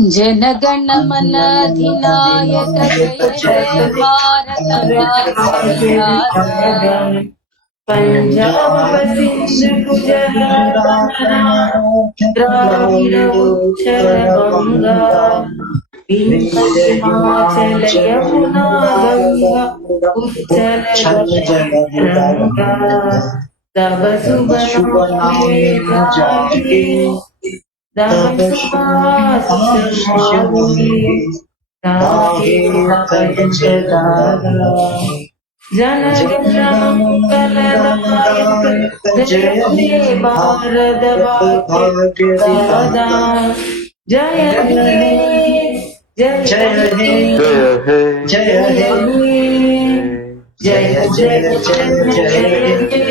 जनगण मन अधिनायक जय जय भारत भाग्य विधाता। पंजाब सिंध गुजरात द्राविड उत्कल गंगा विंध्य हिमाचल यमुना गंगा उच्चल गंगा तब शुभ नामे जागे तब सुभाषिष मागे गाहे पंच दादा जन गण मंगल दायक जय हे भारत भाग्य विधाता। जय हे जय हे जय हे जय जय जय।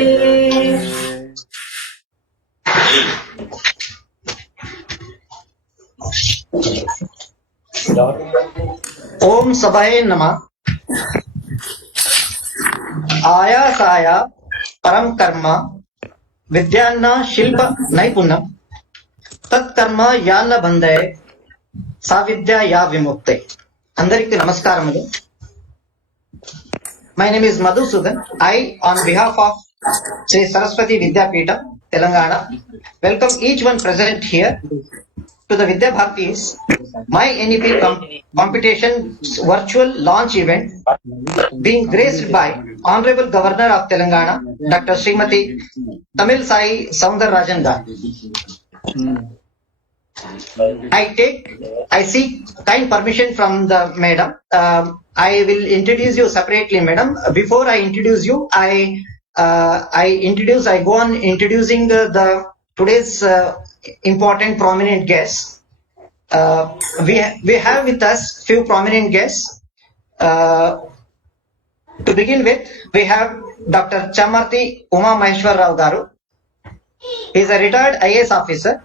ओम सभाए नमः। आयासाया परम कर्म विद्यान्न शिल्प नैपुण्यम तत्कर्म यान्न बंधे सा विद्या या विमुक्ते। अंदरिकी नमस्कारमुलु। My name is Madhusudan. I, on behalf of Sri Saraswati Vidya Peetham, Telangana, welcome each one present here to the Vidya Bharati's My NEP competition virtual launch event being graced by Honorable Governor of Telangana, Dr. Srimati Tamil Sai Soundararajan Garu. I seek kind permission from the madam. I will introduce you separately, madam. Before I introduce you, I go on introducing the today's important prominent guests. We have with us few prominent guests. To begin with, we have Dr. Chamarthi Uma Maheshwar Rao Garu. He is a retired IAS officer.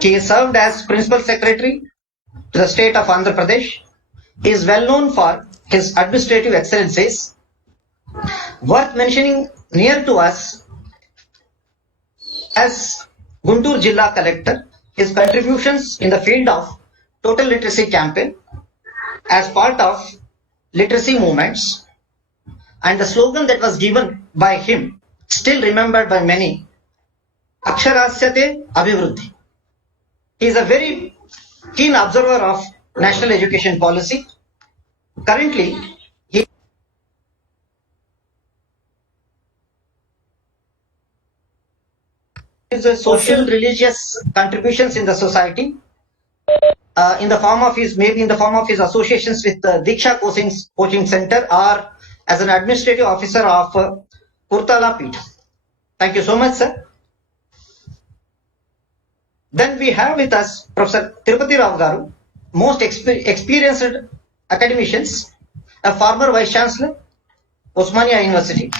He is served as Principal Secretary to the state of Andhra Pradesh. He is well known for his administrative excellencies. Worth mentioning near to us as Guntur Jilla Collector, his contributions in the field of total literacy campaign as part of literacy movements, and the slogan that was given by him, still remembered by many, Aksharasyate Abhivruddhi. He is a very keen observer of national education policy. Currently, he is a social religious contributions in the society in the form of his associations with the Diksha Coaching Center or as an administrative officer of Kurtala Peetham. Thank you so much, sir. Then we have with us Professor Tirupati Rao Garu, most experienced academicians, a former Vice Chancellor, Osmania University.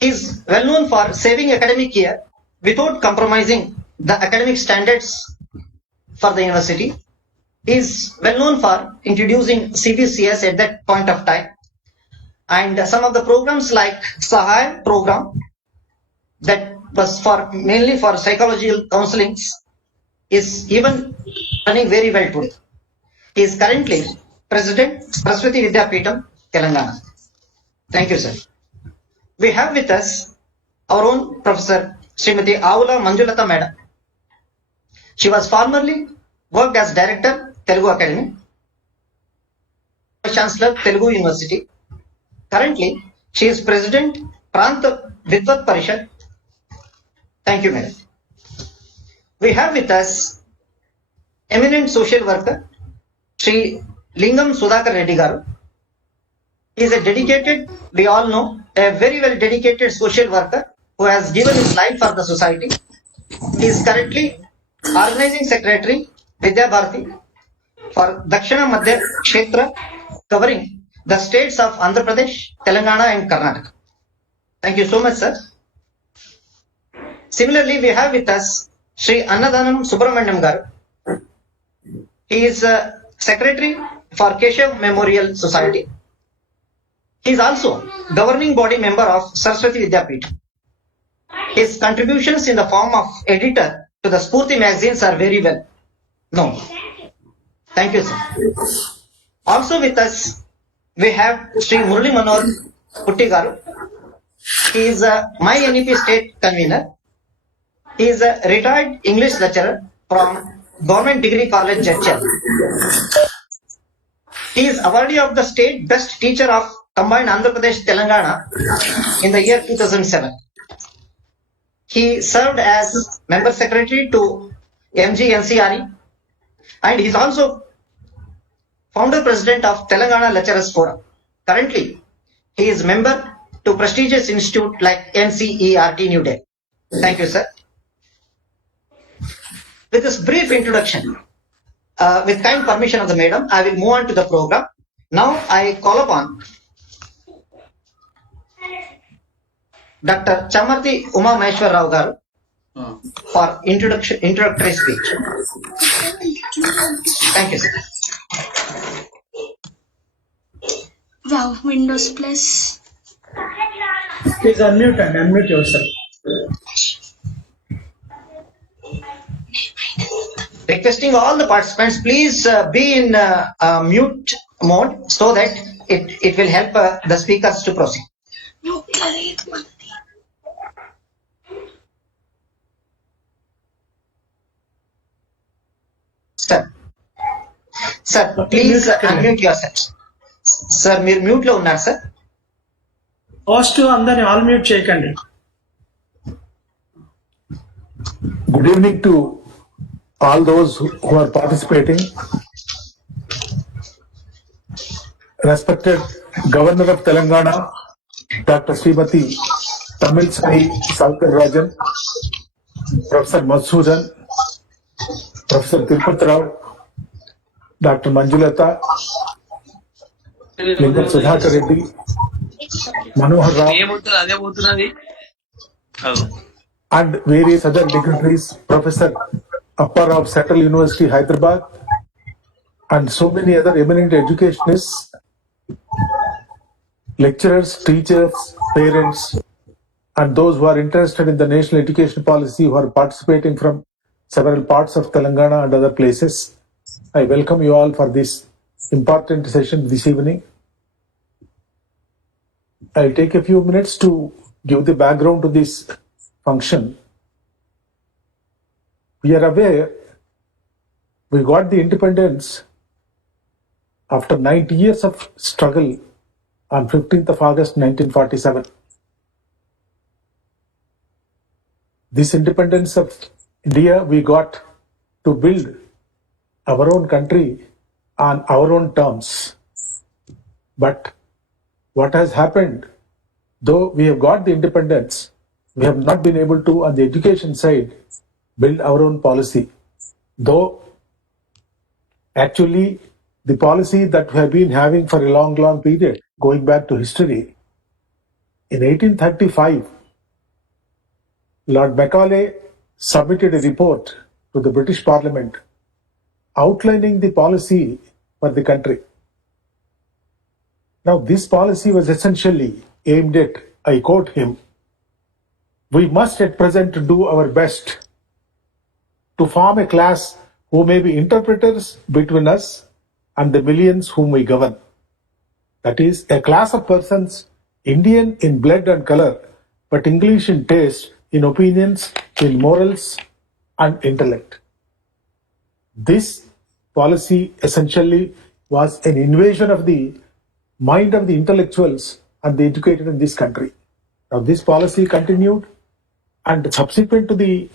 He is well known for saving academic year without compromising the academic standards for the university. He is well known for introducing CBCS at that point of time. And some of the programs like Sahai program that was mainly for psychological counselings is even running very well today. He is currently President, Saraswati Vidya Peetham, Telangana. Thank you, sir. We have with us our own Professor Srimati Avula Manjulata Madam. She was formerly worked as Director, Telugu Academy, Vice Chancellor, Telugu University. Currently, she is President, Prant Vidvat Parishad. Thank you, madam. We have with us eminent social worker, Sri Lingam Sudhakar Reddy Garu. He is a dedicated, we all know, a very well dedicated social worker who has given his life for the society. He is currently Organizing Secretary, Vidya Bharati, for Dakshina Madhya Kshetra, covering the states of Andhra Pradesh, Telangana and Karnataka. Thank you so much, sir. Similarly, we have with us Sri Annadanam Subramaniam Garu. He is Secretary for Keshav Memorial Society. He is also governing body member of Saraswati Vidya Peetham. His contributions in the form of editor to the Spurti magazines are very well No. Thank you, sir. Also with us, we have Sri Murali Manor Puttigaru. He is my NEP state convener. He is a retired English lecturer from Government Degree College, Jadcherla. He is awardee of the State Best Teacher of Combined Andhra Pradesh Telangana in the year 2007. He served as member secretary to MGNCRE, and he is also founder president of Telangana Lecturers Forum. Currently, he is member to prestigious institute like NCERT New Delhi. Thank you, sir. With this brief introduction, with kind permission of the madam, I will move on to the program. Now I call upon Dr. Chamarthi Uma Maheshwar Rao Garu for introductory speech. Thank you, sir. Wow, Windows Plus. Please unmute yourself. Requesting all the participants, please be in mute mode so that it will help the speakers to proceed. Sir, please unmute yourself. Sir, మీరు mute లో ఉన్నారు sir. Host అందరిని all mute చేయకండి. Good evening to all those who are participating. Respected Governor of Telangana, Dr. Srimati Tamil Sai Saukar-Rajan, Professor Madhusudan, Professor Tirupati Rao, Dr. Manjulata, Lingam Sudhakar Reddy, Manohar Rao, and various other dignitaries, Professor Appar of Central University, Hyderabad, and so many other eminent educationists, lecturers, teachers, parents, and those who are interested in the national education policy who are participating from several parts of Telangana and other places. I welcome you all for this important session this evening. I'll take a few minutes to give the background to this function. We are aware we got the independence after 90 years of struggle on 15th of August 1947. This independence of India we got to build our own country on our own terms. But what has happened, though we have got the independence, we have not been able to, on the education side, build our own policy. Though actually the policy that we have been having for a long period, going back to history, in 1835, Lord Macaulay submitted a report to the British Parliament outlining the policy for the country. Now, this policy was essentially aimed at, I quote him, "We must at present do our best to form a class who may be interpreters between us and the millions whom we govern. That is, a class of persons Indian in blood and color, but English in taste, in opinions, in morals and intellect." This policy essentially was an invasion of the mind of the intellectuals and the educated in this country. Now, this policy continued, and subsequent to the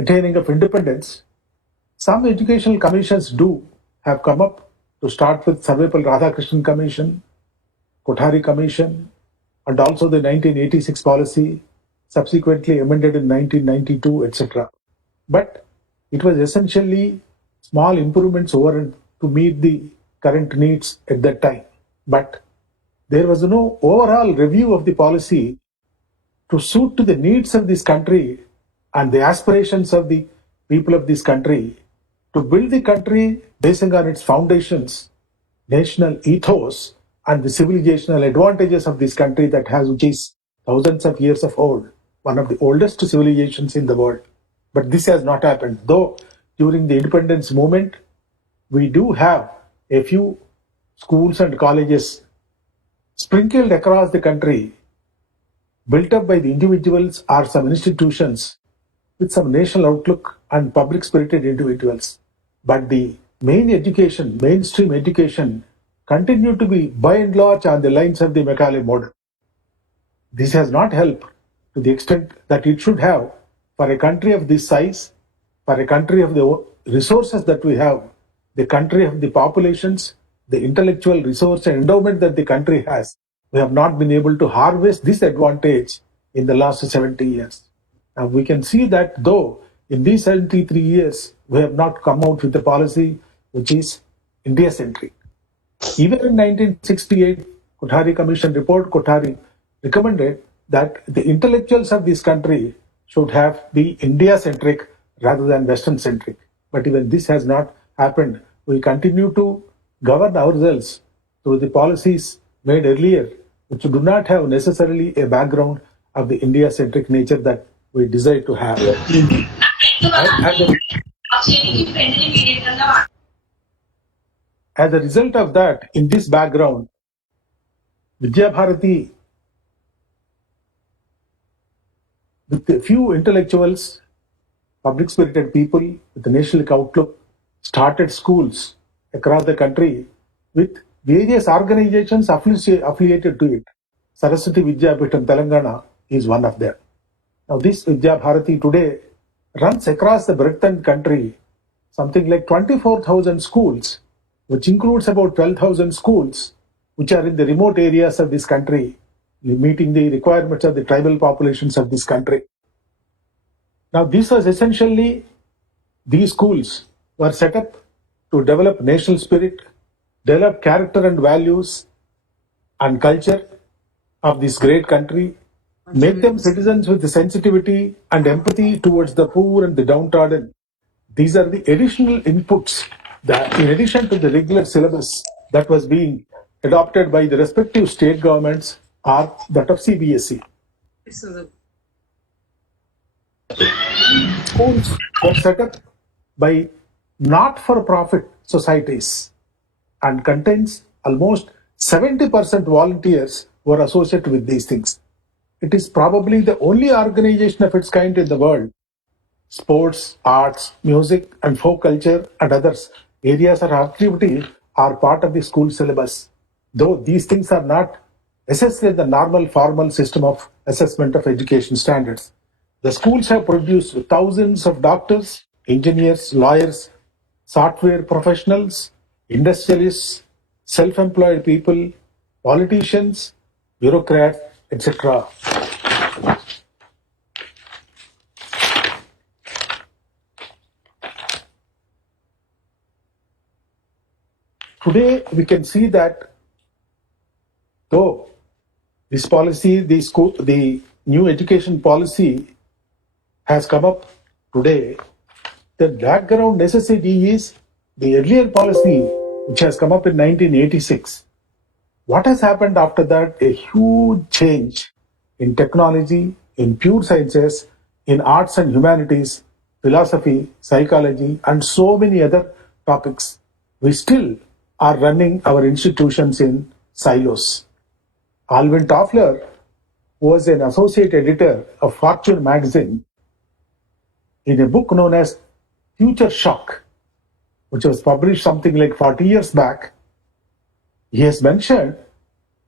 attaining of independence, some educational commissions have come up, to start with Sarvepalli Radhakrishnan Commission, Kothari Commission, and also the 1986 policy, subsequently amended in 1992, etc. But it was essentially small improvements over to meet the current needs at that time. But there was no overall review of the policy to suit to the needs of this country and the aspirations of the people of this country, to build the country basing on its foundations, national ethos, and the civilizational advantages of this country that has, which is thousands of years of old, one of the oldest civilizations in the world. But this has not happened. Though during the independence movement, we do have a few schools and colleges sprinkled across the country, built up by the individuals or some institutions with some national outlook and public spirited individuals. But the mainstream education, continued to be by and large on the lines of the Macaulay model. This has not helped to the extent that it should have for a country of this size, for a country of the resources that we have, the country of the populations, the intellectual resource and endowment that the country has. We have not been able to harvest this advantage in the last 70 years. And we can see that though in these 73 years, we have not come out with a policy which is India-centric. Even in 1968, Kothari Commission report, Kothari recommended that the intellectuals of this country should be India-centric rather than Western-centric. But even this has not happened. We continue to govern ourselves through the policies made earlier, which do not have necessarily a background of the India-centric nature that we desire to have. As a result of that, in this background, Vidya Bharati, with a few intellectuals, public-spirited people with a national outlook, started schools across the country with various organizations affiliated to it. Saraswati Vidya Peetham Telangana is one of them. Now this Vidya Bharati today runs across the breadth and country something like 24,000 schools, which includes about 12,000 schools which are in the remote areas of this country, meeting the requirements of the tribal populations of this country. Now these schools were set up to develop national spirit, develop character and values and culture of this great country, make them citizens with the sensitivity and empathy towards the poor and the downtrodden. These are the additional inputs that, in addition to the regular syllabus that was being adopted by the respective state governments or that of CBSE. Schools were set up by not-for-profit societies and contains almost 70% volunteers who are associated with these things. It is probably the only organization of its kind in the world. Sports, arts, music and folk culture and others areas of activity are part of the school syllabus, though these things are not assessed in the normal formal system of assessment of education standards. The schools have produced thousands of doctors, engineers, lawyers, software professionals, industrialists, self-employed people, politicians, bureaucrats, etc. Today, we can see that though this policy, the new education policy has come up today, the background necessity is the earlier policy which has come up in 1986. What has happened after that? A huge change in technology, in pure sciences, in arts and humanities, philosophy, psychology, and so many other topics. We still are running our institutions in silos. Alvin Toffler was an associate editor of Fortune magazine in a book known as Future Shock, which was published something like 40 years back. He has mentioned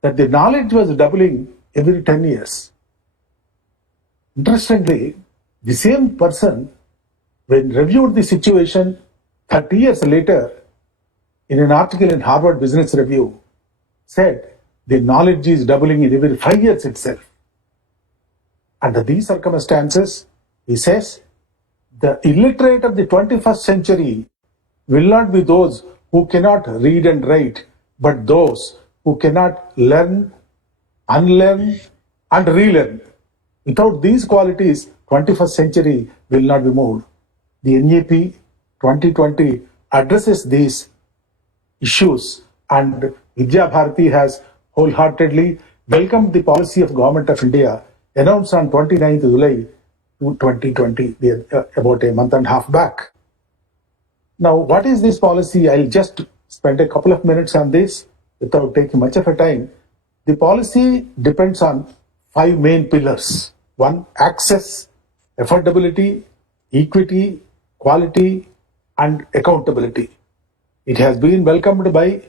that the knowledge was doubling every 10 years. Interestingly, the same person, when reviewed the situation 30 years later, in an article in Harvard Business Review, said the knowledge is doubling in every 5 years itself. Under these circumstances, he says, the illiterate of the 21st century will not be those who cannot read and write, but those who cannot learn, unlearn, and relearn. Without these qualities, 21st century will not be moved. The NEP 2020 addresses these issues, and Vidya Bharati has wholeheartedly welcomed the policy of Government of India announced on 29th July 2020, about a month and a half back. Now, what is this policy? I'll just spend a couple of minutes on this without taking much of a time. The policy depends on 5 main pillars. One, access, affordability, equity, quality, and accountability. It has been welcomed by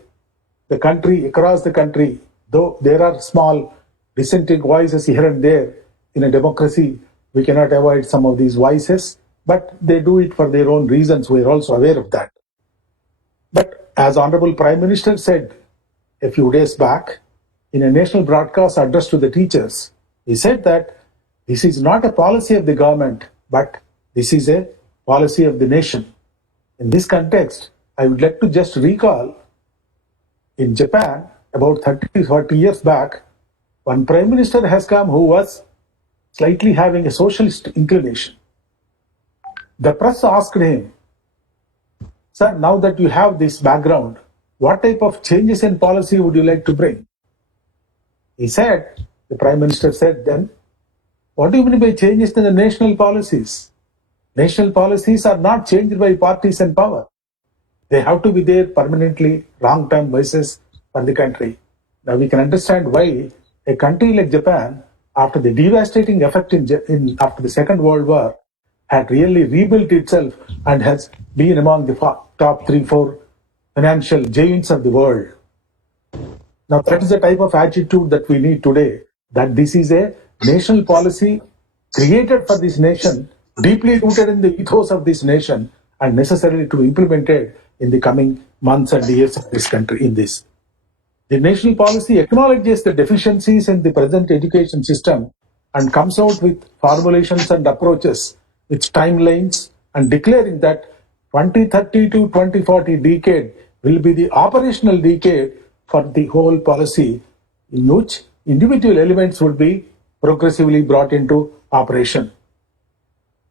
the country, across the country, though there are small dissenting voices here and there. In a democracy, we cannot avoid some of these voices, but they do it for their own reasons. We are also aware of that. But as Honorable Prime Minister said a few days back in a national broadcast address to the teachers, he said that this is not a policy of the government, but this is a policy of the nation. In this context, I would like to just recall in Japan, about 40 years back, one prime minister has come who was slightly having a socialist inclination. The press asked him, "Sir, now that you have this background, what type of changes in policy would you like to bring?" He said, the prime minister said then, "What do you mean by changes in the national policies? National policies are not changed by parties in power. They have to be there permanently, long-term basis for the country." Now we can understand why a country like Japan, after the devastating effect after the Second World War, had really rebuilt itself and has been among the top 3-4 financial giants of the world. Now that is the type of attitude that we need today, that this is a national policy created for this nation, deeply rooted in the ethos of this nation, and necessarily to be implemented in the coming months and years of this country in this. The national policy acknowledges the deficiencies in the present education system and comes out with formulations and approaches with timelines and declaring that 2030 to 2040 decade will be the operational decade for the whole policy, in which individual elements would be progressively brought into operation.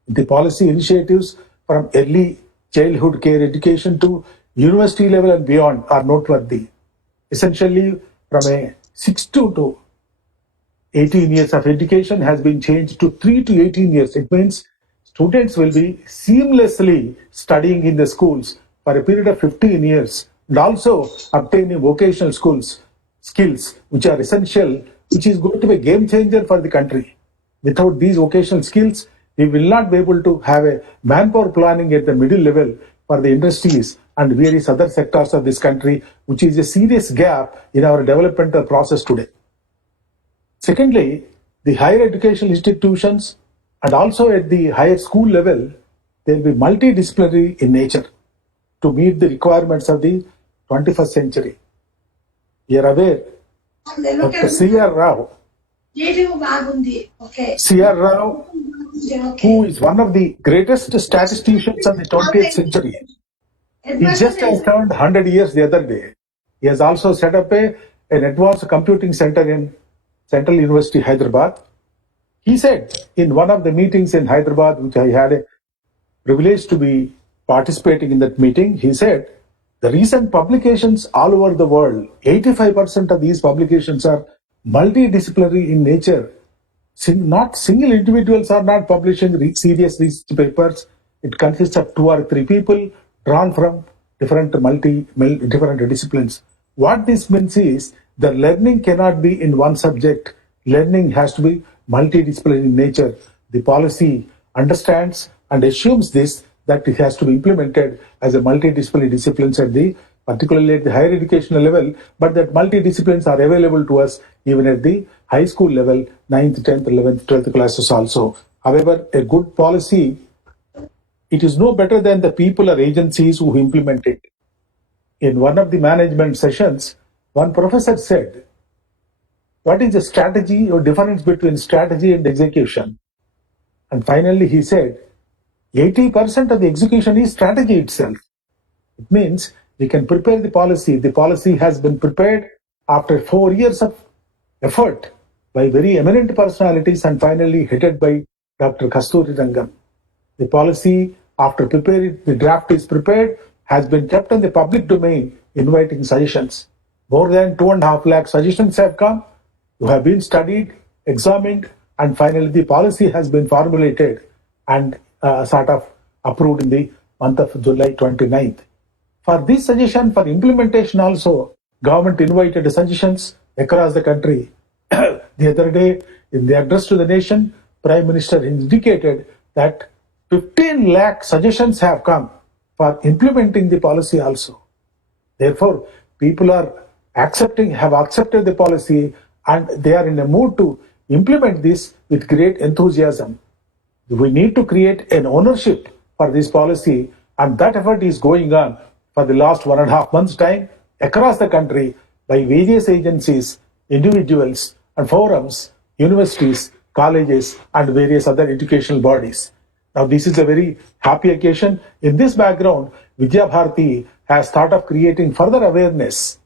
The policy initiatives from early childhood care education to university level and beyond are noteworthy. Essentially, from a 6 to 18 years of education has been changed to 3 to 18 years. It means students will be seamlessly studying in the schools for a period of 15 years and also obtaining vocational skills which are essential, which is going to be a game changer for the country. Without these vocational skills, we will not be able to have a manpower planning at the middle level for the industries and various other sectors of this country, which is a serious gap in our developmental process today. Secondly, the higher educational institutions and also at the higher school level, they will be multidisciplinary in nature to meet the requirements of the 21st century. You are aware, Dr. C.R. Rao, C.R. Rao, who is one of the greatest statisticians of the 20th century, he just has turned 100 years the other day. He has also set up an advanced computing center in Central University, Hyderabad. He said in one of the meetings in Hyderabad, which I had a privilege to be participating in that meeting, he said, the recent publications all over the world, 85% of these publications are multidisciplinary in nature. Not single individuals are not publishing serious research papers. It consists of 2 or 3 people drawn from different disciplines. What this means is the learning cannot be in one subject. Learning has to be multidisciplinary in nature. The policy understands and assumes this, that it has to be implemented as a multidisciplinary disciplines particularly at the higher educational level, but that multidisciplines are available to us even at the high school level, 9th, 10th, 11th, 12th classes also. However, a good policy, it is no better than the people or agencies who implement it. In one of the management sessions, one professor said, what is the strategy or difference between strategy and execution? And finally he said, 80% of the execution is strategy itself. It means we can prepare the policy. The policy has been prepared after 4 years of effort by very eminent personalities and finally headed by Dr. Kasturi Rangan. The policy, after preparing, the draft is prepared, has been kept in the public domain, inviting suggestions. More than 2.5 lakh suggestions have come, who have been studied, examined, and finally the policy has been formulated and sort of approved in the month of July 29th. For this suggestion, for implementation also, government invited suggestions across the country. The other day, in the address to the nation, Prime Minister indicated that 15 lakh suggestions have come for implementing the policy also. Therefore, people have accepted the policy, and they are in a mood to implement this with great enthusiasm. We need to create an ownership for this policy, and that effort is going on for the last 1.5 months' time across the country by various agencies, individuals, and forums, universities, colleges, and various other educational bodies. Now, this is a very happy occasion. In this background, Vidya Bharati has thought of creating further awareness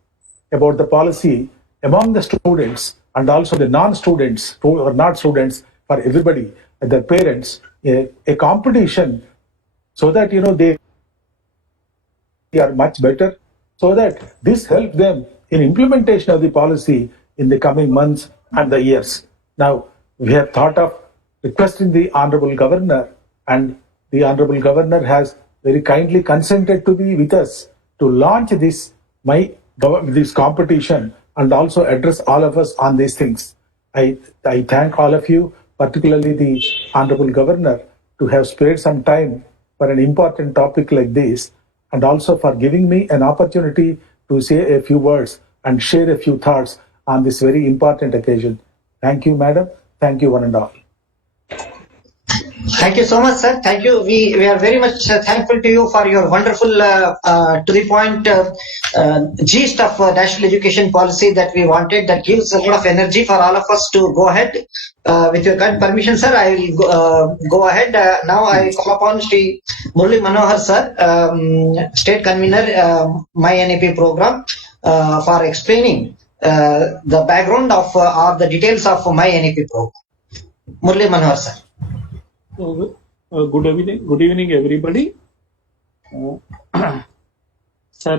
about the policy among the students and also the non-students who are not students, for everybody and their parents, a competition so that they are much better, so that this helps them in implementation of the policy in the coming months and the years. Now, we have thought of requesting the Honorable Governor, and the Honorable Governor has very kindly consented to be with us to launch this competition and also address all of us on these things. I thank all of you, particularly the Honorable Governor, to have spared some time for an important topic like this, and also for giving me an opportunity to say a few words and share a few thoughts on this very important occasion. Thank you, Madam. Thank you, one and all. Thank you so much, sir. Thank you. We are very much thankful to you for your wonderful, to the point gist of national education policy that we wanted. That gives a lot of energy for all of us to go ahead. With your kind permission, sir, I will go ahead. Now I call upon Sri Murli Manohar, sir, State Convener, My NEP Program, for explaining the background of or the details of My NEP Program. Murli Manohar, sir. Good evening, everybody. Sir,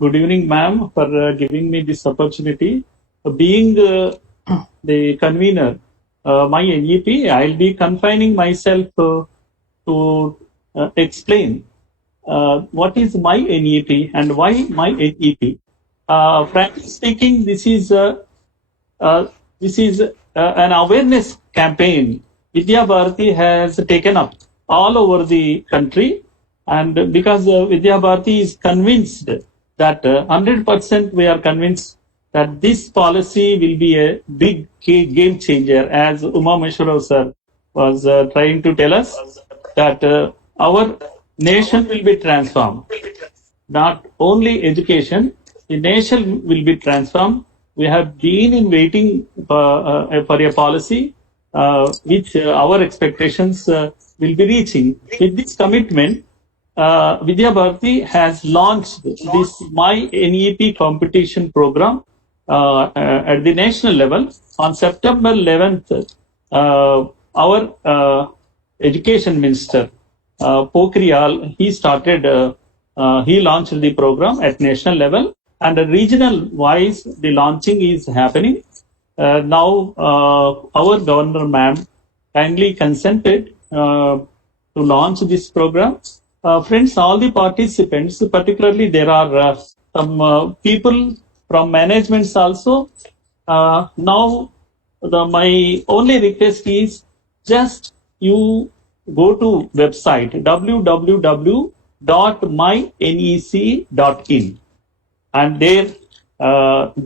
good evening, ma'am, for giving me this opportunity. Being the convener, My NEP, I'll be confining myself to explain what is My NEP and why My NEP. Frankly speaking, this is an awareness campaign Vidya Bharati has taken up all over the country, and because Vidya Bharati is convinced that 100% we are convinced that this policy will be a big game changer, as Uma Meshwarao sir was trying to tell us, that our nation will be transformed. Not only education, the nation will be transformed. We have been in waiting for a policy which our expectations will be reaching. With this commitment, Vidya Bharati has launched this My NEP competition program at the national level. On September 11th, our education minister, Pokhriyal, he launched the program at national level, and regional wise, the launching is happening. Now, our governor, ma'am, kindly consented to launch this program. Friends, all the participants, particularly there are some people from managements also. Now, my only request is just you go to website www.mynec.in, and there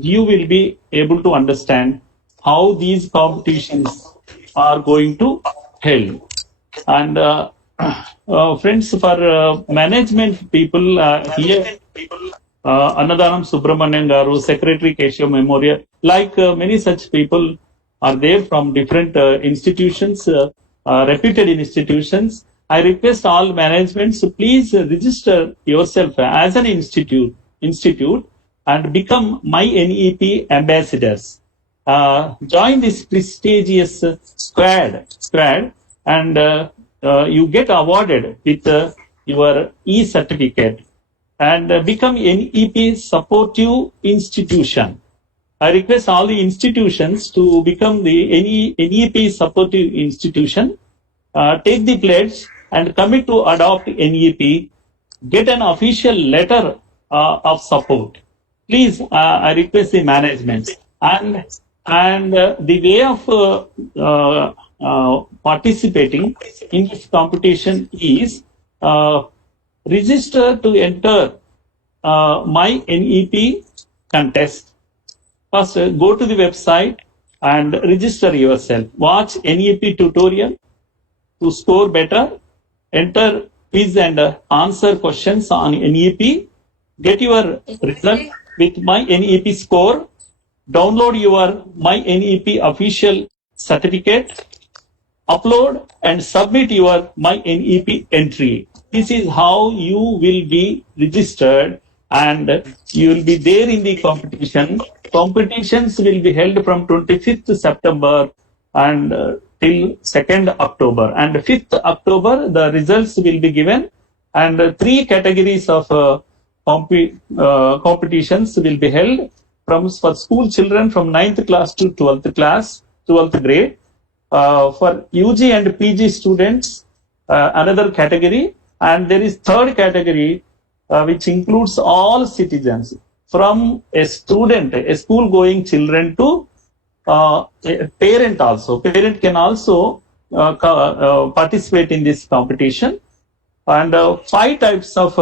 you will be able to understand how these competitions are going to held. And friends, for management people here, Annadaram Subramanian Garu, Secretary Keshav Memorial, like many such people are there from different institutions, reputed institutions. I request all managements to please register yourself as an institute and become My NEP ambassadors. Join this prestigious squad, and you get awarded with your e-certificate and become NEP supportive institution. I request all the institutions to become the NEP supportive institution, take the pledge and commit to adopt NEP get an official letter of support. Please, I request the management and the way of participating in this competition is register to enter my NEP contest. First, go to the website and register yourself. Watch NEP tutorial to score better. Enter quiz and answer questions on NEP. Get your result with my NEP score. Download your my NEP official certificate. Upload and submit your my NEP entry. This is how you will be registered and you will be there in the competition. Competitions will be held from 25th September and till 2nd October. And 5th October, the results will be given and 3 categories of competitions will be held for school children from 9th class to 12th grade. For UG and PG students, another category, and there is third category which includes all citizens from a student, a school-going children to a parent also. Parent can also participate in this competition. And 5 types of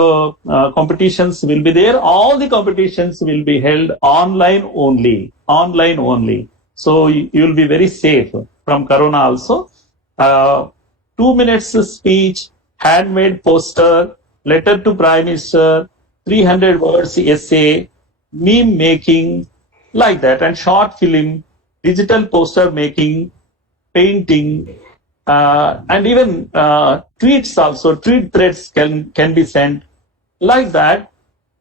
competitions will be there. All the competitions will be held online only. Online only. So you will be very safe from Corona also. 2 minutes speech, handmade poster, letter to Prime Minister, 300 words essay, meme making, like that, and short film, digital poster making, painting, and even tweets also. Tweet threads can be sent, like that.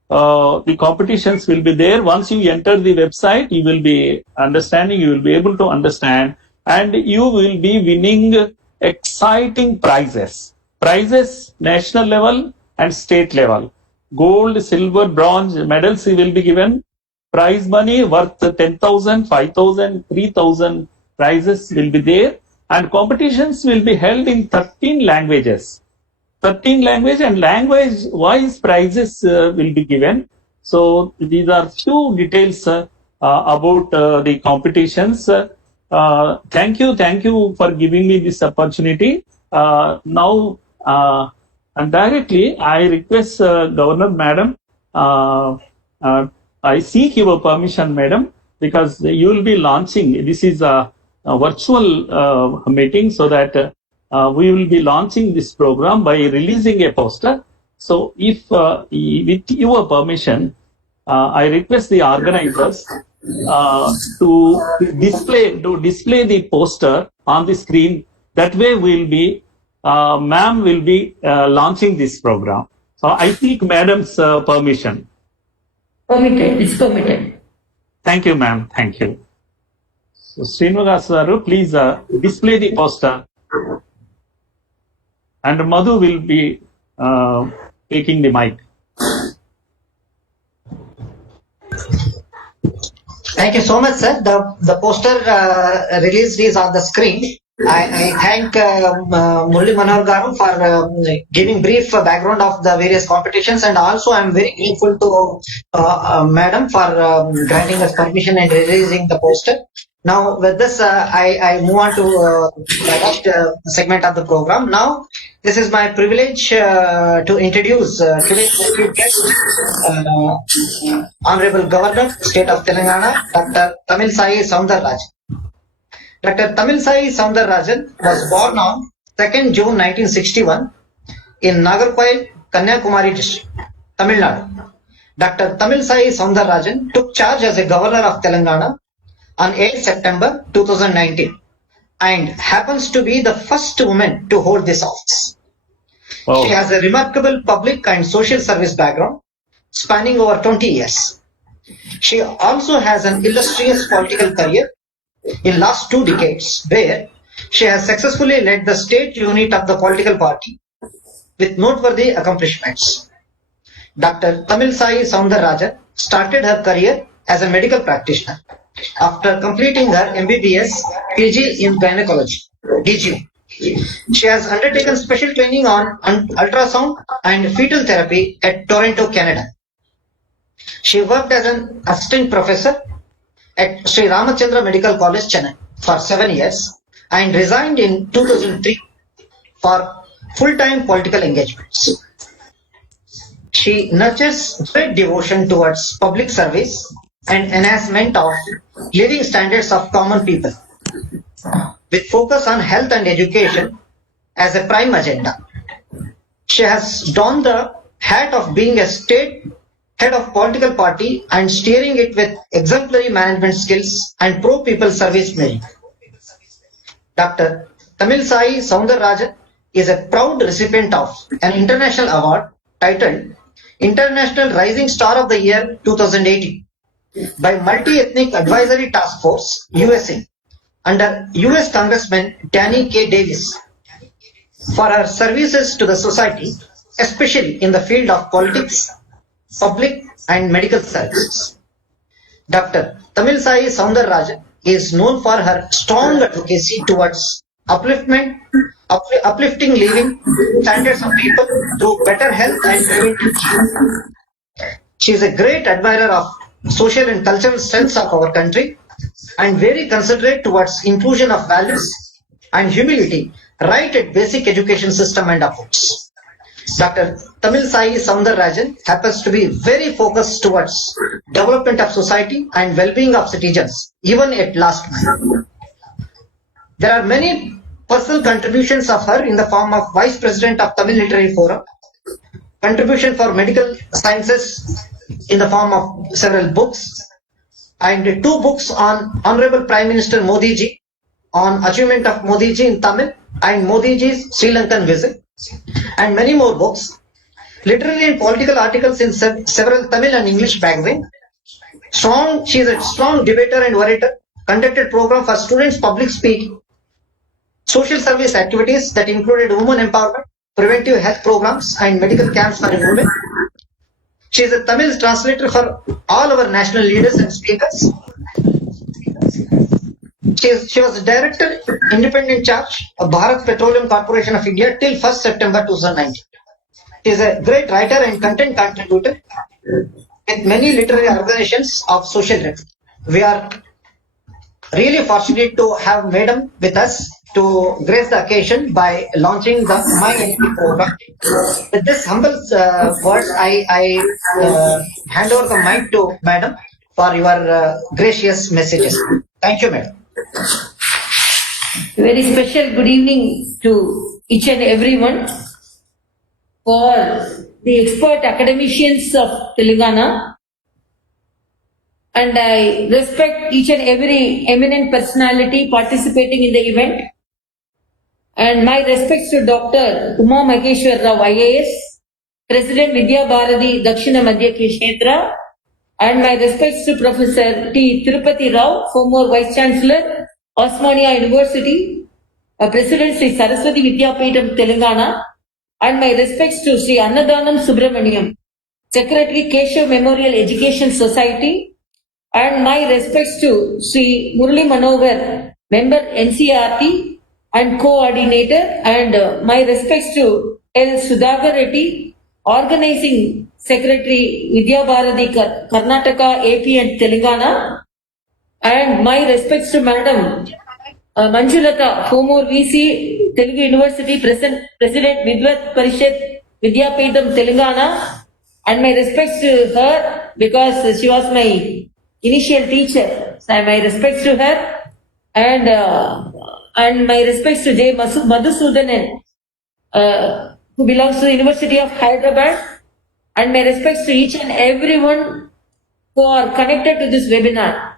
The competitions will be there. Once you enter the website, you will be understanding, you will be able to understand, and you will be winning exciting prizes. Prizes national level and state level. Gold, silver, bronze medals will be given. Prize money worth 10,000, 5,000, 3,000 prizes will be there. And competitions will be held in 13 languages. 13 language and language-wise prizes will be given. So these are few details about the competitions. Thank you for giving me this opportunity. Now, and directly, I request Governor Madam, I seek your permission, Madam, because you will be launching, this is a virtual meeting, so that we will be launching this program by releasing a poster. So if with your permission, I request the organizers to display the poster on the screen. That way ma'am will be launching this program. So I seek Madam's permission. Permitted, it's permitted. Thank you, ma'am. Thank you. So Srinivas Garu, please display the poster. And Madhu will be taking the mic. Thank you so much, sir. The poster released is on the screen. I thank Murli Manohar Garu for giving brief background of the various competitions, and also I am very grateful to Madam for granting us permission and releasing the poster. Now with this, I move on to the next segment of the program. Now, this is my privilege to introduce today's guest, Honorable Governor, State of Telangana, Dr. Tamilsayi Soundararajan. Dr. Tamilsayi Soundararajan was born on 2nd June 1961 in Nagarkoil, Kanyakumari district, Tamil Nadu. Dr. Tamilsayi Soundararajan took charge as a governor of Telangana on 8 September 2019 and happens to be the first woman to hold this office. Oh. She has a remarkable public and social service background spanning over 20 years. She also has an illustrious political career in last 2 decades, where she has successfully led the state unit of the political party with noteworthy accomplishments. Dr. Tamilsayi Soundararajan started her career as a medical practitioner after completing her MBBS PG in gynecology, DGU, She has undertaken special training on ultrasound and fetal therapy at Toronto, Canada. She worked as an assistant professor at Sri Ramachandra Medical College, Chennai for 7 years and resigned in 2003 for full-time political engagements. She nurtures great devotion towards public service and enhancement of living standards of common people, with focus on health and education as a prime agenda. She has donned the hat of being a state head of political party and steering it with exemplary management skills and pro-people service merit. Dr. Tamilsayi Soundararajan is a proud recipient of an international award titled International Rising Star of the Year 2018 by Multi-Ethnic Advisory Task Force USA under US Congressman Danny K. Davis for her services to the society, especially in the field of politics, public and medical services. Dr. Tamilsayi Soundararajan is known for her strong advocacy towards uplifting living standards of people through better health and preventive care. She is a great admirer of social and cultural strengths of our country and very considerate towards inclusion of values and humility right at basic education system and approach. Dr. Tamilsayi Soundararajan happens to be very focused towards development of society and well-being of citizens, even at last mile. There are many personal contributions of her in the form of Vice President of Tamil Literary Forum, contribution for medical sciences in the form of several books, and 2 books on Honorable Prime Minister Modi ji, on achievement of Modi ji in Tamil and Modi ji's Sri Lankan visit, and many more books, literary and political articles in several Tamil and English magazines. She is a strong debater and orator, conducted program for students public speaking, social service activities that included women empowerment, preventive health programs and medical camps for women. She is a Tamil translator for all our national leaders and speakers. She was director, independent charge of Bharat Petroleum Corporation of India till 1st September 2019. She is a great writer and content contributor with many literary organizations of social reform. We are really fortunate to have Madam with us to grace the occasion by launching the My NP program. With this humble words, I hand over the mic to Madam for your gracious messages. Thank you, Madam. Very special good evening to each and everyone for the expert academicians of Telangana, and I respect each and every eminent personality participating in the event, and my respects to Dr. Uma Maheshwar Rao IAS, President Vidya Bharati Dakshina Madhya Kshetra, and my respects to Professor T. Tirupati Rao, former Vice Chancellor, Osmania University, President Sri Saraswati Vidya Peetham Telangana, and my respects to Sri Annadanam Subramaniam, Secretary Keshav Memorial Education Society, and my respects to Sri Murali Manohar, Member NCRT and Coordinator, and my respects to L. Sudhakar Reddy, Organizing Secretary Vidya Bharati Karnataka, AP and Telangana, and my respects to Madam Manjulata, former VC, Telugu University, President Vidvat Parishad, Vidya Peetham Telangana, and my respects to her because she was my initial teacher. So my respects to her, and my respects to J. Madhusudanan, who belongs to the University of Hyderabad, and my respects to each and everyone who are connected to this webinar.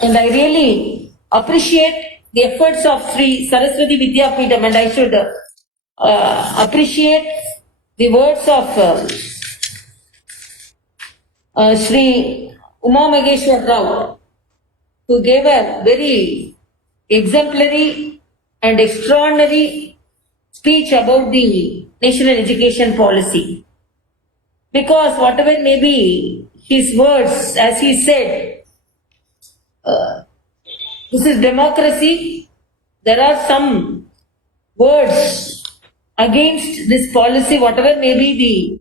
And I really appreciate the efforts of Sri Saraswati Vidya Peetham, and I should appreciate the words of Sri Uma Maheshwar Rao, who gave a very exemplary and extraordinary speech about the national education policy. Because whatever may be his words, as he said, this is democracy. There are some words against this policy, whatever may be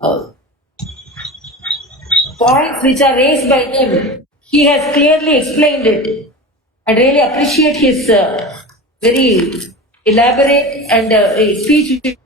the points which are raised by him, he has clearly explained it. I really appreciate his very elaborate and speech.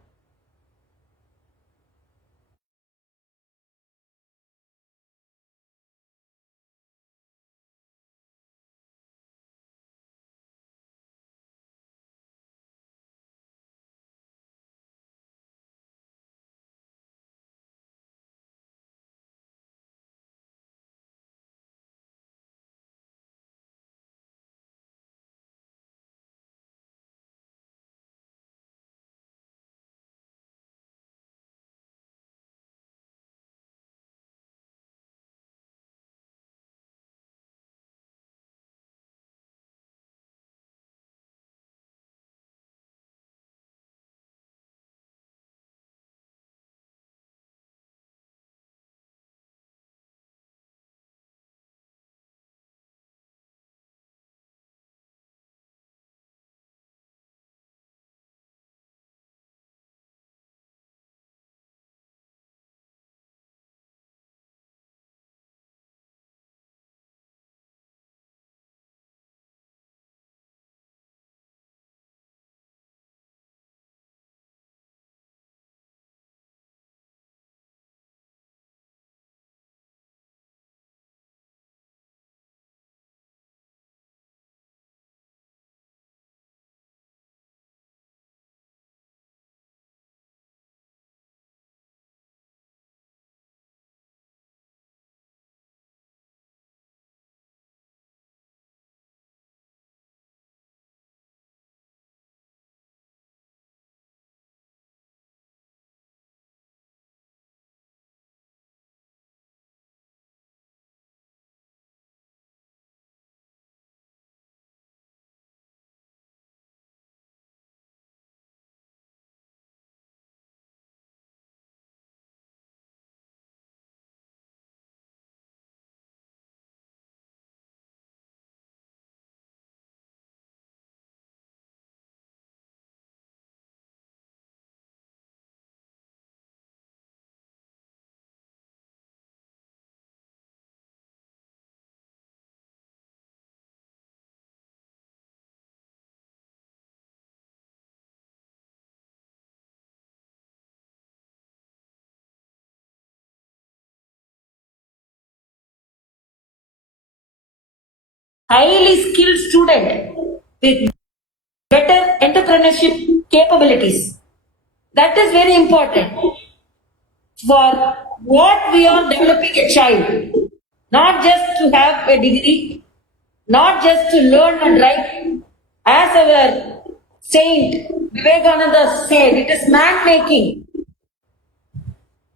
Highly skilled student with better entrepreneurship capabilities. That is very important for what we are developing a child. Not just to have a degree, not just to learn and write. As our saint Vivekananda said, it is man making.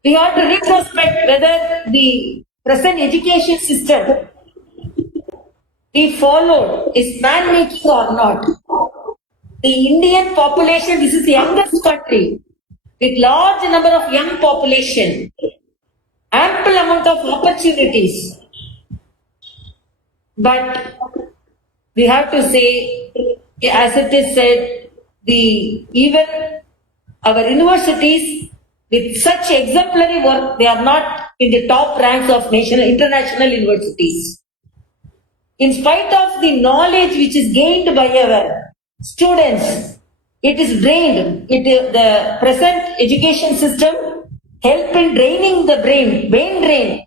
We have to retrospect whether the present education system we follow is man making or not. The Indian population, this is the youngest country with large number of young population, ample amount of opportunities. But we have to say, as it is said, even our universities with such exemplary work, they are not in the top ranks of international universities. In spite of the knowledge which is gained by our students, it is drained. The present education system help in draining the brain drain,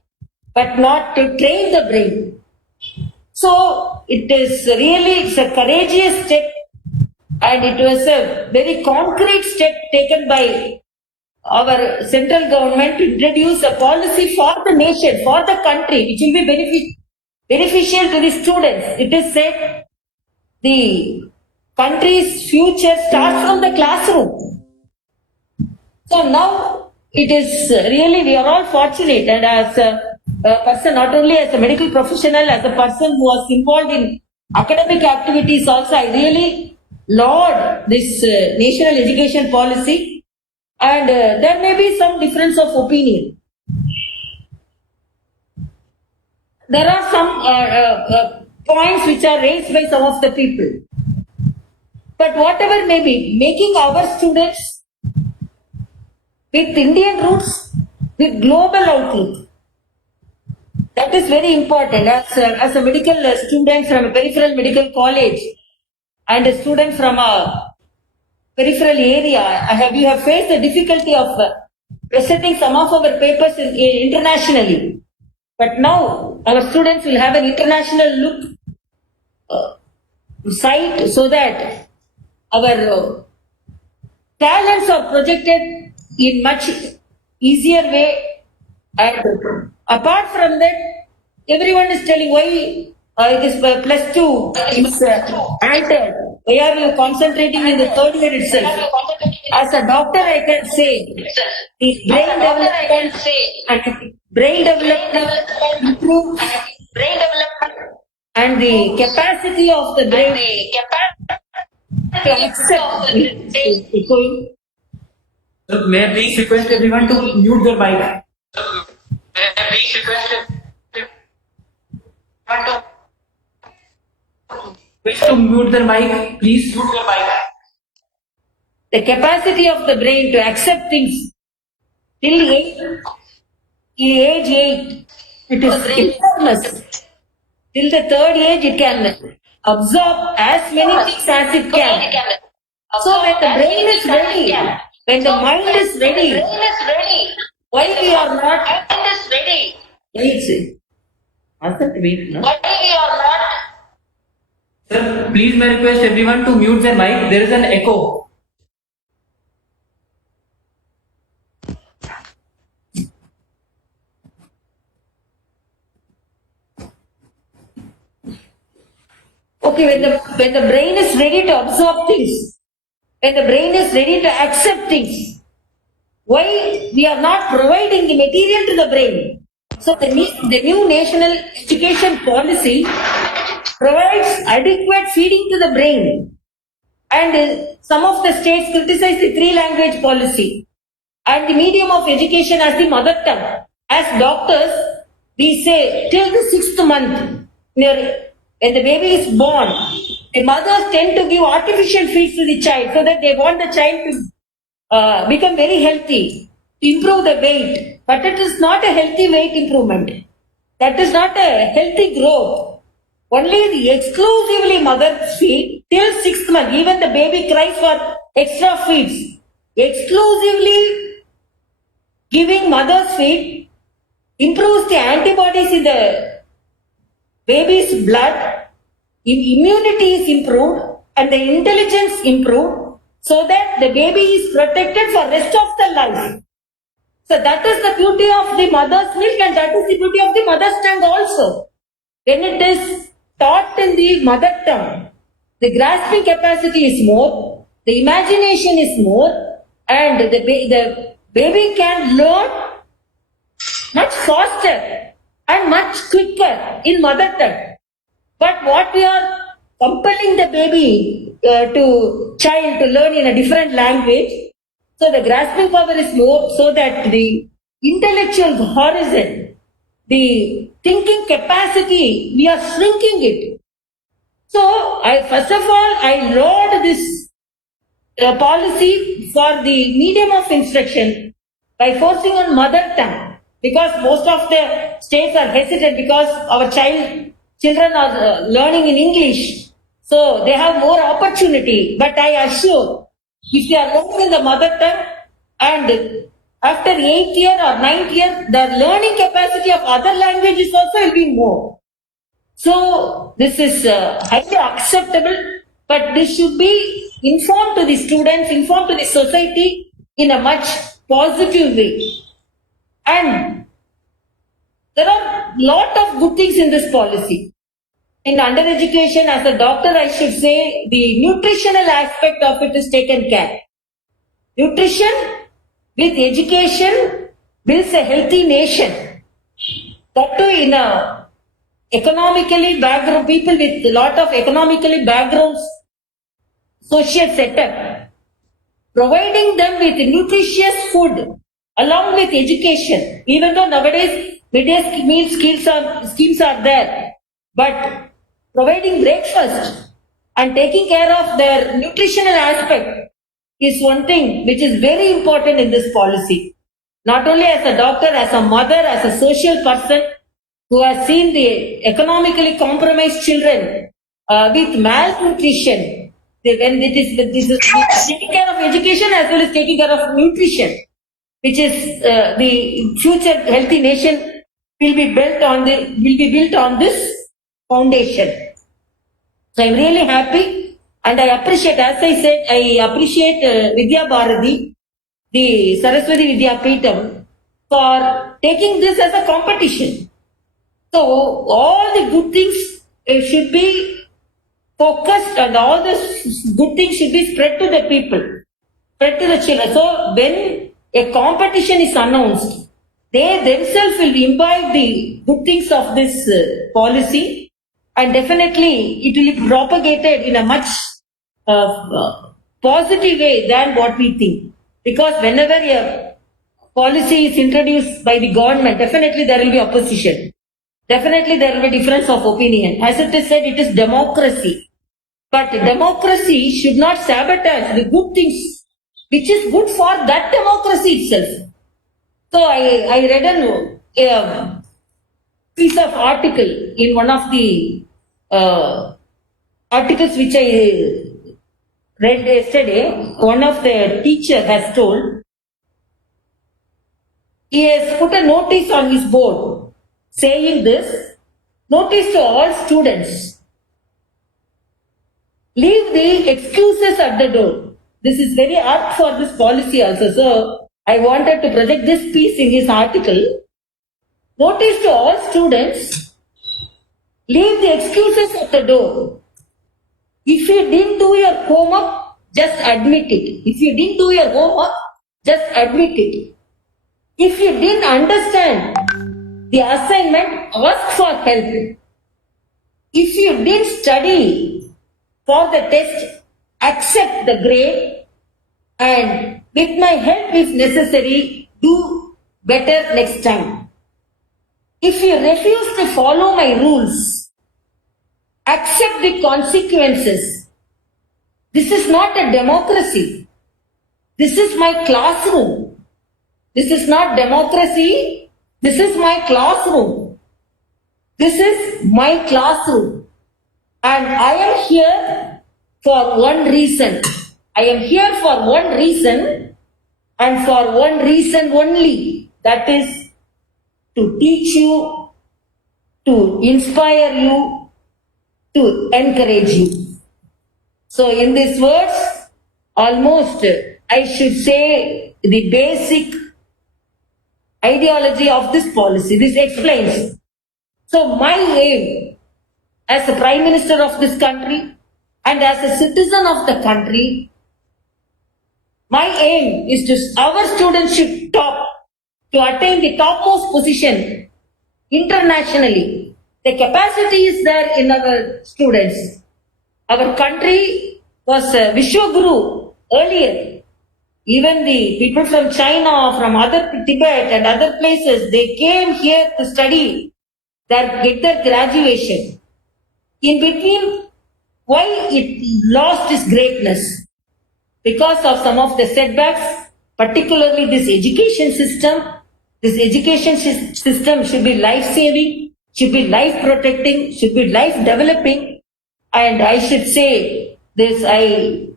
but not to train the brain. So it is really, it's a courageous step, and it was a very concrete step taken by our central government to introduce a policy for the nation, for the country, which will be beneficial to the students. It is said the country's future starts from the classroom. So now it is really, we are all fortunate, and as a person, not only as a medical professional, as a person who was involved in academic activities also, I really laud this national education policy, and there may be some difference of opinion. There are some points which are raised by some of the people. But whatever may be, making our students with Indian roots, with global outlook. That is very important. As a medical student from a peripheral medical college and a student from a peripheral area, we have faced the difficulty of presenting some of our papers internationally. But now our students will have an international look site so that our talents are projected in much easier way. And apart from that, everyone is telling why this plus two is altered. Why are you concentrating in the third year itself? As a doctor, I can say the brain development improves, and the capacity of the brain to accept. May I please request everyone to mute their mic? Please to mute their mic, please. The capacity of the brain to accept things till age 8, it is enormous. Till the third age, it can absorb as many things as it can. So when the brain is ready, when the mind is ready, why we are not? Answer to me, no? Sir, please may I request everyone to mute their mic. There is an echo. Okay, when the brain is ready to absorb things, when the brain is ready to accept things, why we are not providing the material to the brain? So the new national education policy provides adequate feeding to the brain. And some of the states criticize the 3-language policy and the medium of education as the mother tongue. As doctors, we say till the 6th month, when the baby is born, the mothers tend to give artificial feeds to the child so that they want the child to become very healthy, to improve the weight. But it is not a healthy weight improvement. That is not a healthy growth. Only the exclusively mother's feed till 6th month. Even the baby cries for extra feeds. Exclusively giving mother's feed improves the antibodies in the baby's blood, immunity is improved, and the intelligence improved, so that the baby is protected for rest of the life. So that is the beauty of the mother's milk, and that is the beauty of the mother's tongue also. When it is taught in the mother tongue, the grasping capacity is more, the imagination is more, and the baby can learn much faster and much quicker in mother tongue. But what we are compelling the baby child to learn in a different language, so the grasping power is more, so that the intellectual horizon, the thinking capacity, we are shrinking it. So, first of all, I laud this policy for the medium of instruction by forcing on mother tongue, because most of the states are hesitant because our children are learning in English, so they have more opportunity. But I assure, if they are learning in the mother tongue, and after 8th year or 9th year, the learning capacity of other languages also will be more. So this is highly acceptable, but this should be informed to the students, informed to the society in a much positive way. And there are lot of good things in this policy. In under education, as a doctor, I should say the nutritional aspect of it is taken care. Nutrition with education builds a healthy nation. That too in a economically background, people with a lot of economically backgrounds, social setup, providing them with nutritious food along with education, even though nowadays midday meal schemes are there, but providing breakfast and taking care of their nutritional aspect is one thing which is very important in this policy. Not only as a doctor, as a mother, as a social person who has seen the economically compromised children with malnutrition. When this is taking care of education as well as taking care of nutrition, which is the future healthy nation will be built on this foundation. So I'm really happy and I appreciate, as I said, I appreciate Vidya Bharati, the Saraswati Vidya Peetham, for taking this as a competition. So all the good things should be focused and all the good things should be spread to the people, spread to the children. So when a competition is announced, they themselves will imbibe the good things of this policy, and definitely it will be propagated in a much positive way than what we think. Because whenever a policy is introduced by the government, definitely there will be opposition. Definitely there will be difference of opinion. As it is said, it is democracy. But democracy should not sabotage the good things which is good for that democracy itself. So I read a piece of article in one of the articles which I read yesterday. One of the teacher has told, he has put a notice on his board saying this: notice to all students, leave the excuses at the door. This is very apt for this policy also. So I wanted to project this piece in his article. Notice to all students, leave the excuses at the door. If you didn't do your homework, just admit it. If you didn't do your homework, just admit it. If you didn't understand the assignment, ask for help. If you didn't study for the test, accept the grade, and with my help if necessary, do better next time. If you refuse to follow my rules, accept the consequences. This is not a democracy. This is my classroom. This is not democracy. This is my classroom. This is my classroom. And I am here for one reason. I am here for one reason and for one reason only. That is to teach you, to inspire you, to encourage you. So in these words, almost I should say the basic ideology of this policy. This explains. So my aim as the Prime Minister of this country and as a citizen of the country, my aim is to, our students should top to attain the topmost position internationally. The capacity is there in our students. Our country was Vishwaguru earlier. Even the people from China, from other Tibet and other places, they came here to study, get their graduation. In between, why it lost its greatness? Because of some of the setbacks, particularly this education system. This education system should be life-saving, should be life-protecting, should be life-developing. And I should say this, I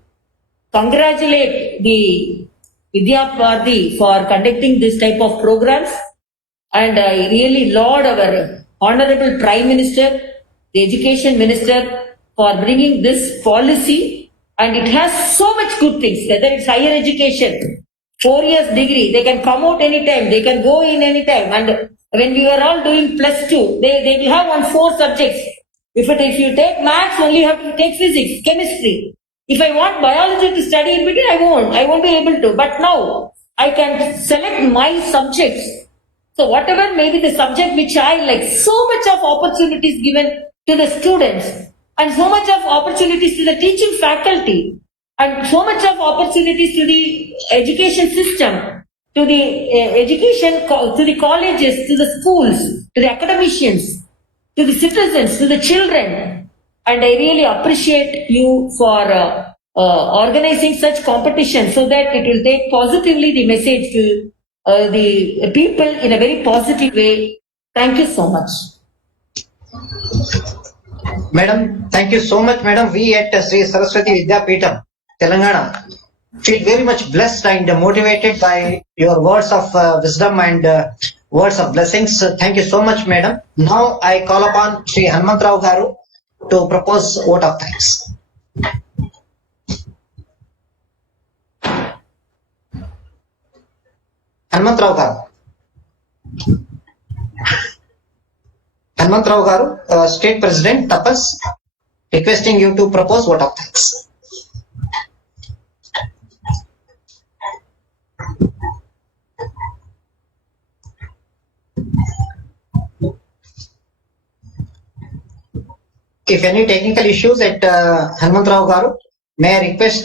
congratulate the Vidya Bharati for conducting this type of programs. And I really laud our Honorable Prime Minister, the Education Minister, for bringing this policy. And it has so much good things, whether it's higher education, 4 years degree, they can come out anytime, they can go in anytime. And when we were all doing +2, they will have on 4 subjects. If you take maths, only have to take physics, chemistry. If I want biology to study in between, I won't be able to. But now I can select my subjects. So whatever may be the subject which I like, so much of opportunities given to the students and so much of opportunities to the teaching faculty and so much of opportunities to the education system, to the education, to the colleges, to the schools, to the academicians, to the citizens, to the children. and I really appreciate you for organizing such competitions so that it will take positively the message to the people in a very positive way. Thank you so much. Madam, thank you so much, madam. We at Sri Saraswati Vidya Peetham, Telangana, feel very much blessed and motivated by your words of wisdom and words of blessings. Thank you so much, madam. Now I call upon Sri Hanumantrao Garu to propose vote of thanks. Hanumantrao Garu. Hanumantrao Garu, State President, Tapas, requesting you to propose vote of thanks. If any technical issues at Hanumantrao Garu, may I request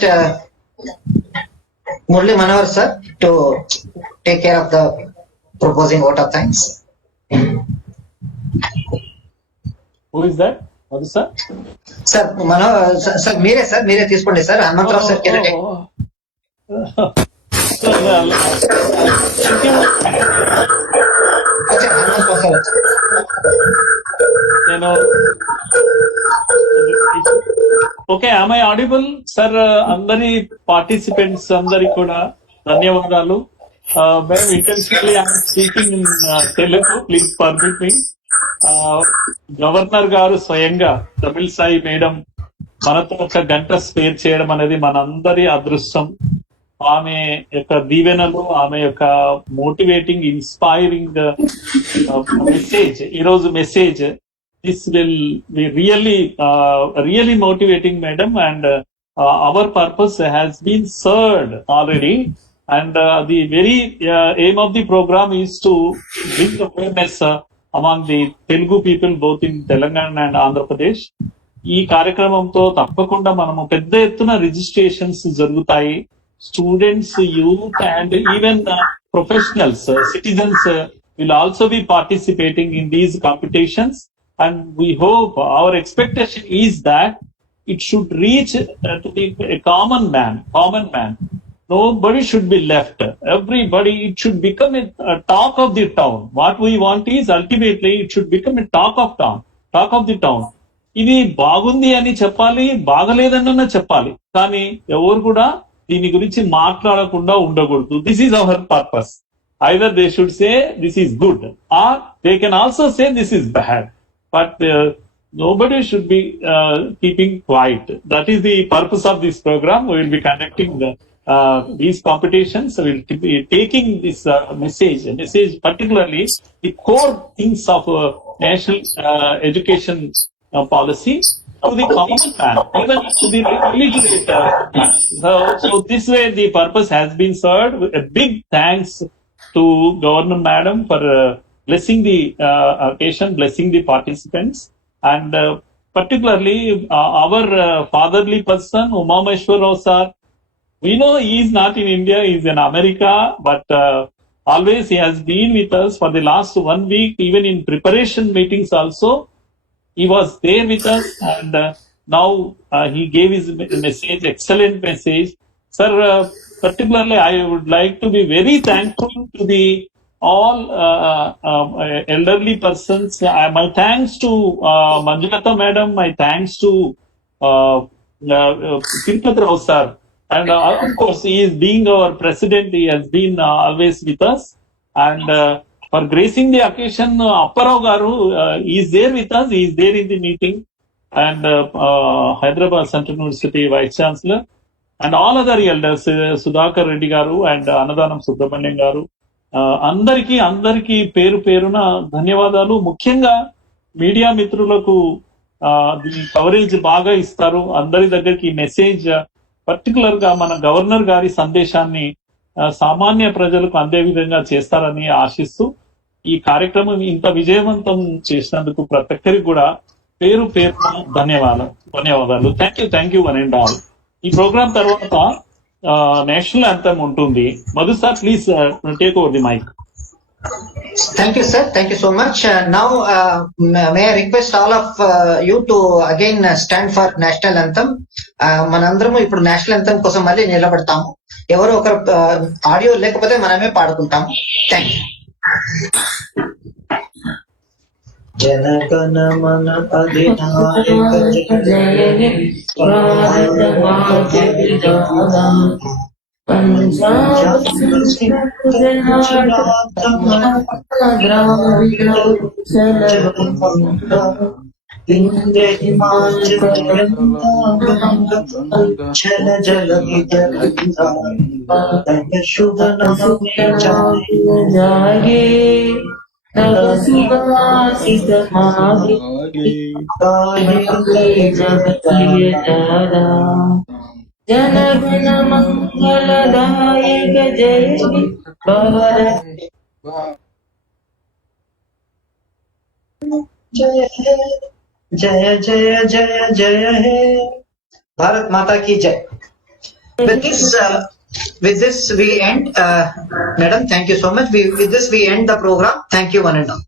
Murli Manohar sir to take care of the proposing vote of thanks. Who is that? What is that? Sir, sir, mere తీసుకోండి sir. Hanumantrao sir can take. So, thank you. Okay, Hanumantrao sir. Okay, am I audible? Sir, అందరి participants అందరికి కూడా ధన్యవాదాలు. మేము intentionally speaking in Telugu, please permit me. Governor గారు స్వయంగా తమిళ Sai madam మనతో ఒక గంట స్పేర్ చేయడం అనేది మనందరి అదృష్టం. ఆమె యొక్క దీవెనలు, ఆమె యొక్క మోటివేటింగ్, ఇన్స్పైరింగ్ మెసేజ్, ఈరోజు message, this will be really motivating, madam, and our purpose has been served already, and the very aim of the program is to bring awareness among the Telugu people both in Telangana and Andhra Pradesh. ఈ కార్యక్రమంతో తప్పకుండా మనము పెద్ద ఎత్తున registrations జరుగుతాయి. Students, youth and even professionals, citizens will also be participating in these competitions. And we hope, our expectation is that it should reach to a common man. Nobody should be left. Everybody, it should become a talk of the town. What we want is ultimately it should become a talk of the town. ఇది బాగుంది అని చెప్పాలి, బాగలేదన్న చెప్పాలి, కానీ ఎవరు కూడా దీని గురించి మాట్లాడకుండా ఉండకూడదు. This is our purpose. Either they should say this is good, or they can also say this is bad. But nobody should be keeping quiet. That is the purpose of this program. We will be conducting these competitions. We will be taking this message, particularly the core things of national education policy to the common man, even to the illiterate. So this way the purpose has been served. A big thanks to Governor Madam for blessing the occasion, blessing the participants, and particularly our fatherly person, Umameshwar Rao sir. We know he is not in India, he is in America, but always he has been with us for the last 1 week, even in preparation meetings also. He was there with us, and now he gave his message, excellent message. Sir, particularly I would like to be very thankful to the all elderly persons. My thanks to Manjulata madam, my thanks to Tirupati Rao sir, and of course he is being our president, he has been always with us, and for gracing the occasion, Apparao Garu is there with us, he is there in the meeting, and Hyderabad Central University Vice Chancellor, and all other elders, Sudhakar Reddy Garu and Annadanam Subramaniam Garu. అందరికీ పేరు పేరున ధన్యవాదాలు. ముఖ్యంగా media మిత్రులకు దీని coverage బాగా ఇస్తారు. అందరి దగ్గరికి మెసేజ్, పర్టికులర్ గా మన గవర్నర్ గారి సందేశాన్ని సామాన్య ప్రజలకు అందే విధంగా చేస్తారని ఆశిస్తూ ఈ కార్యక్రమం ఇంత విజయవంతం చేసినందుకు ప్రతి ఒక్కరికి కూడా పేరు పేరున ధన్యవాదాలు. Thank you one and all. ఈ ప్రోగ్రాం తర్వాత నేషనల్ యాంథమ్ ఉంటుంది. Madhu sir, please take over the mic. Thank you, sir. Thank you so much. Now, may I request all of you to again stand for national anthem. మనందరము ఇప్పుడు national anthem కోసం మళ్ళీ నిలబడతాము. ఎవరో ఒకరు audio లేకపోతే మనమే పాడుకుంటాము. Thank you. జనగణ మన అధినాయక జయ హే భారత మాత పితామహ పంజాబ్ సింధ్ గుజరాత్ ద్రావిడ ఇంద్ర హిమాచల చల జల శుభ నామే జాగే तब सुभाषित मागे जगत दादा जनगण मंगलदायक जय भारत जय जय जय जय जय हे भारत माता की जय. With this we end. Madam, thank you so much. With this we end the program. Thank you one and all.